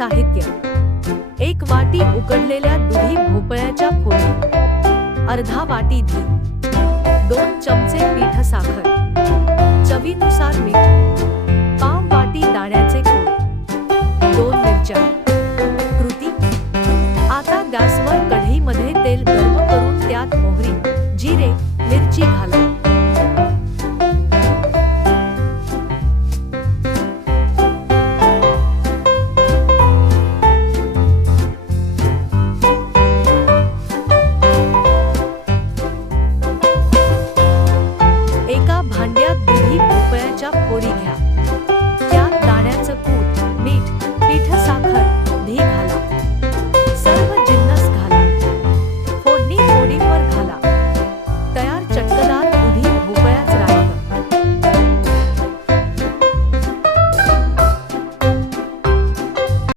साहित्य. एक वाटी उकडलेल्या दुधी भोपळ्याच्या फोडी अर्धा वाटी धी दोन चमचे पीठ साखर. चवीनुसार मीठ